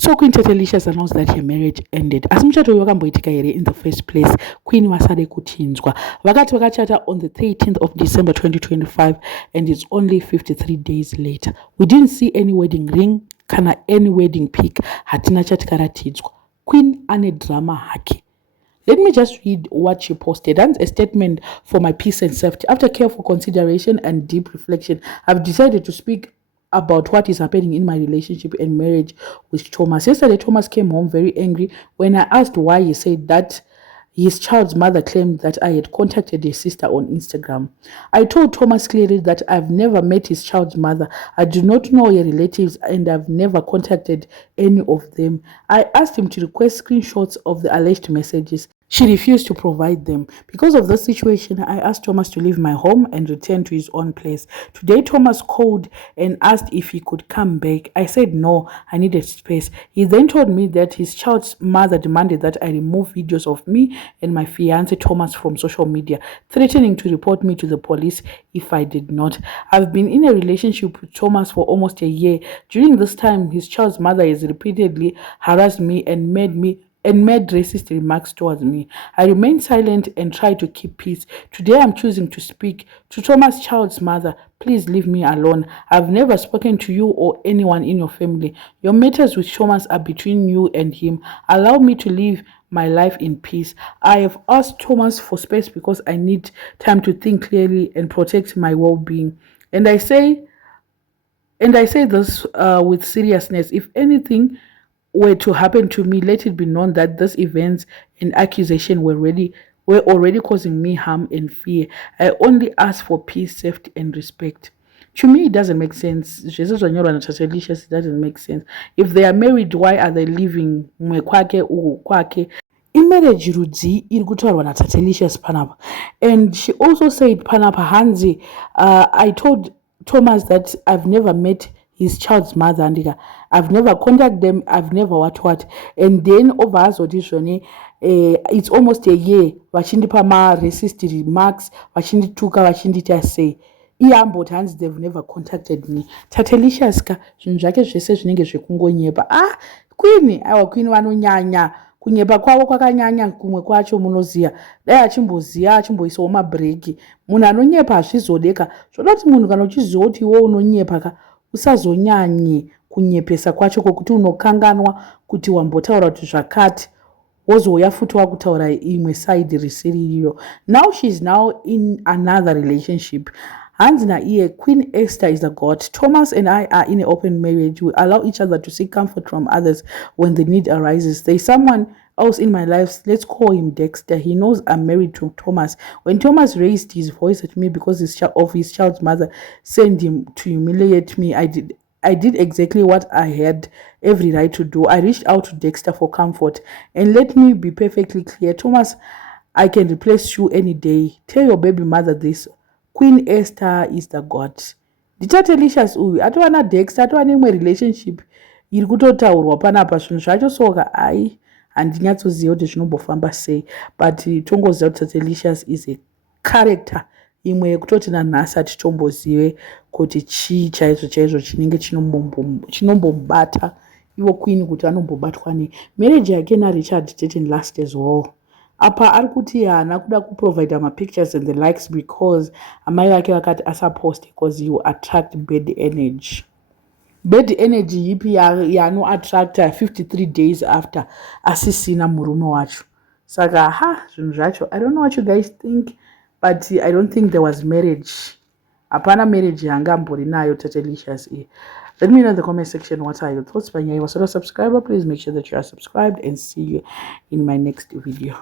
So Queen Tatalicious announced that her marriage ended. As muchato wakamboitika here in the first place, Queen wasade kuchinjwa. Vakati vakachata on the 13th of December 2025 and it's only 53 days later. We didn't see any wedding ring, kana any wedding pic, hatina chatikaratidzwa. Queen ane drama hake. Let me just read what she posted. And a statement for my peace and safety. After careful consideration and deep reflection, I've decided to speak about what is happening in my relationship and marriage with Thomas. Yesterday, Thomas came home very angry when I asked why. He said that his child's mother claimed that I had contacted his sister on Instagram. I told Thomas clearly that I've never met his child's mother. I do not know her relatives and I've never contacted any of them. I asked him to request screenshots of the alleged messages. She refused to provide them. Because of this situation, I asked Thomas to leave my home and return to his own place. Today, Thomas called and asked if he could come back. I said no, I needed space. He then told me that his child's mother demanded that I remove videos of me and my fiancé Thomas from social media, threatening to report me to the police if I did not. I've been in a relationship with Thomas for almost a year. During this time, his child's mother has repeatedly harassed me and made racist remarks towards me. I remained silent and tried to keep peace. Today I'm choosing to speak to Thomas' child's mother. Please leave me alone. I've never spoken to you or anyone in your family. Your matters with Thomas are between you and him. Allow me to live my life in peace. I have asked Thomas for space because I need time to think clearly and protect my well-being. And I say this with seriousness. If anything were to happen to me, let it be known that these events and accusation were already causing me harm and fear. I only ask for peace, safety, and respect. To me, it doesn't make sense. Jesus it doesn't make sense. If they are married, why are they living kwake? Imarriage rudzi iri kutaurwa naTatalicious panapa. And she also said panapa Hanzi, I told Thomas that I've never met his child's mother and I've never contacted them, I've never what. And then over azodishone, it's almost a year vachindipa ma racist remarks, vachindituka vachindita say iambo hands they've never contacted me. Tatalicious ka zvinhu zvake zvese zvinenge zvekungonyepa. Queen aiwa Queen vanonyanya kunyepa kwavo kwakanyanya kumwe kwacho munoziya. Dai achimboziya achimboisawo mabhireki. Munhu anonyepa hazvizodeka. Zvoda kuti munhu kana uchiziva kuti iwe unonyepa ka usazonyanye kunyepesa kwacho kokuti unokanganwa kuti wambotaura kuti zvakati wozouya futi wakutaura imwe side risiri iyo. Now she's now in another relationship. Hanzi naiye Queen Esther is a god. Thomas and I are in an open marriage. We allow each other to seek comfort from others when the need arises. There's someone else in my life. Let's call him Dexter. He knows I'm married to Thomas. When Thomas raised his voice at me because of his child's mother sent him to humiliate me, I did exactly what I had every right to do. I reached out to Dexter for comfort. And let me be perfectly clear, Thomas, I can replace you any day. Tell your baby mother this. Queen Esther is the god. DiTatalicious uyu atova Dexter, atova neimwe relationship iri kutotaurwa panapa. Zvinhu zvacho soka ai handinyatsoziva kuti zvinombofamba sei, but tongoziva kuti Tatalicious is a character imwe yekutoti nanhasi hatitombozive kuti chii chaizvo chinenge chinombomubata ivo Queen kuti anombobatwa nei. Marriage yake naRichard didn't last as well. Apa ari kuti haana kuda kuprovide pictures and the likes because amai vake vakati asapost because you attract bad energy. Bad energy yipi yanoattracta 53 days after asisina murume wacho. Saka zvinhu zvacho, I don't know what you guys think, but I don't think there was marriage. Hapana marriage yanga ambori nayo Tatalicious iyi. Let me know in the comment section what are your thoughts. But yeah, if you're a subscriber, please make sure that you are subscribed and see you in my next video.